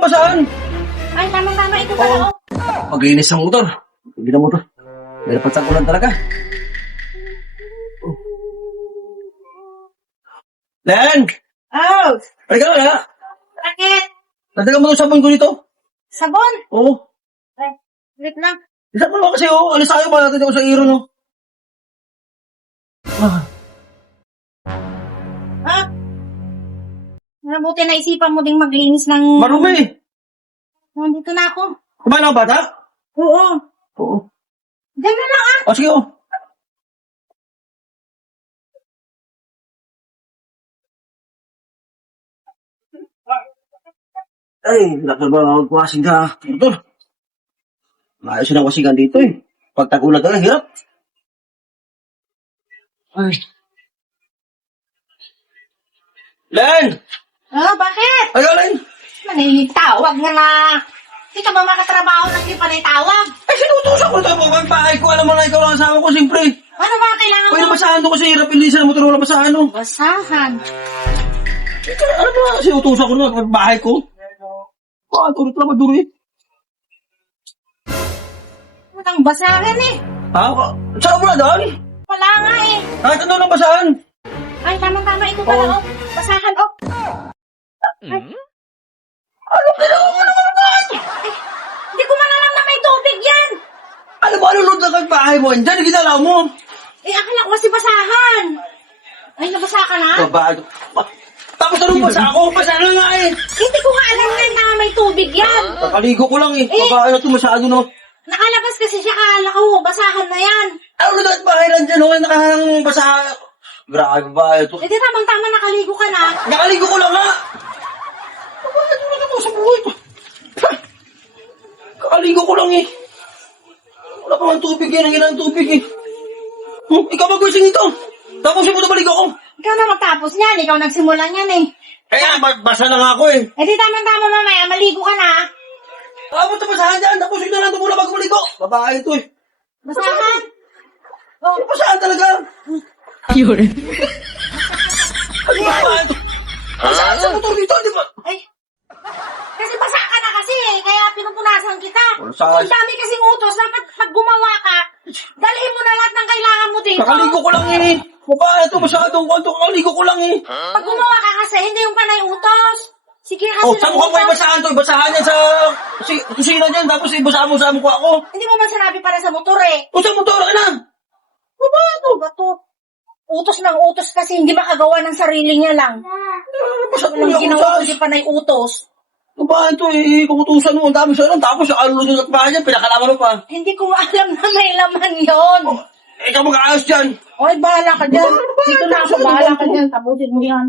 ng basahan. Ay, tama-tama. Ito pala, oh. Maglinis ng motor. Hindi na motor. May dapat sa ulan talaga. Len! Oh, Halika na nga. bakit? Nadagan mo ng sabon ko dito. Sabon? Oo. Ay, wait lang. Isa pa naman kasi, oh. Alis tayo ba natin ako sa iro, no? Ah. Ha? Mabuti na isipan mo ding maglinis ng... Marumi. Nandito na ako. Kumain ang bata? Oo. Oo. Diyan na lang, ah. O, sige, oh. Ay, nakal ba magwasing ka? Motor. Maayos na wasingan dito, eh. Pag tagulan ka na, hirap. Ay. Len! Oh, bakit? Ay, Len! Manitawag nga na. Hindi ka ba makatrabaho na di pa na itawag? Ay, sinutusan ko ito. Pagpahay ko, alam mo na ikaw ang asawa ko, siyempre. Ano ba kailangan Pwede mo? basahan to kasi hirap ilisan mo ito wala basahan, no? Basahan. Ano ba? Sinutusan ko na pagpahay ko. Bakit ulit lang maduri? Ang basahan eh. Ha? Saan mo na doon? Wala nga eh. Kahit ano lang basahan. Ay, tama-tama. Ito pala, oh. Basahan, oh. Ay, Ano kailangan mo naman? hindi ko man alam na may tubig yan. Ano ba ano lang pagpahay mo? Diyan, ginalaw mo. Eh, akala ko kasi basahan. Ay, nabasa ka na? Babago. Tapos anong basa ako? Basa na nga eh. Hindi ko nga alam na may tubig yan. Nakaligo ko lang eh. Babae na ito masyado na. Nakalabas kasi siya, akala ko, basahan na yan. Ano na dapat bahay lang dyan? Nakahang basa. Grabe ba ito? Eh, di tamang-tama nakaligo ka na. Nakaligo ko lang nga. Babae ito na naman sa buhay ito. Nakaligo ko lang eh. Wala pa man tubig yan. Ang ilang tubig eh. Ikaw mag-wising ito. Tapos yung balik ako. Ikaw na magtapos niyan, ikaw nagsimula niyan eh. Kaya basa na nga ako eh. Eh, di tamang-tama mamaya, maligo ka na. Tapos sa basahan dyan. Tapos yung nalang mula bago balik ko. Babae ito eh. Basahan. Oh, Basahan talaga. Yun. Ano ba ito? Basahan sa motor dito, di ba? ay. Kasi basa ka na kasi eh, kaya pinupunasan kita. Basahan. Ang dami kasing utos, dapat pag gumawa ka, dalhin mo na lahat ng kailangan mo dito. Nakaligo ko lang eh. Babae ito masyadong kwanto. Nakaligo ko lang eh. Pag gumawa ka kasi, hindi yung panay utos. Sige kasi Oh, saan ko pa basahan to? Basahan yan sa kusina dyan. Tapos ibasahan mo sa mukha ko. Hindi mo man sinabi para sa motor eh. O sa motor ka na. Babae ito. Ano ba to? Utos ng utos kasi hindi makagawa ng sarili niya lang. Basta Walang tuloy ginawa ako kasi panay utos. Babae ito eh. Kukutusan mo. Ang dami siya lang. Tapos ano din at bahay dyan. Pinakalaman mo pa. Hindi ko alam na may laman yon. Ikaw mag-aayos dyan. Oy, bahala ka dyan. Dito na ako, bahala ka dyan. Tapusin mo yan.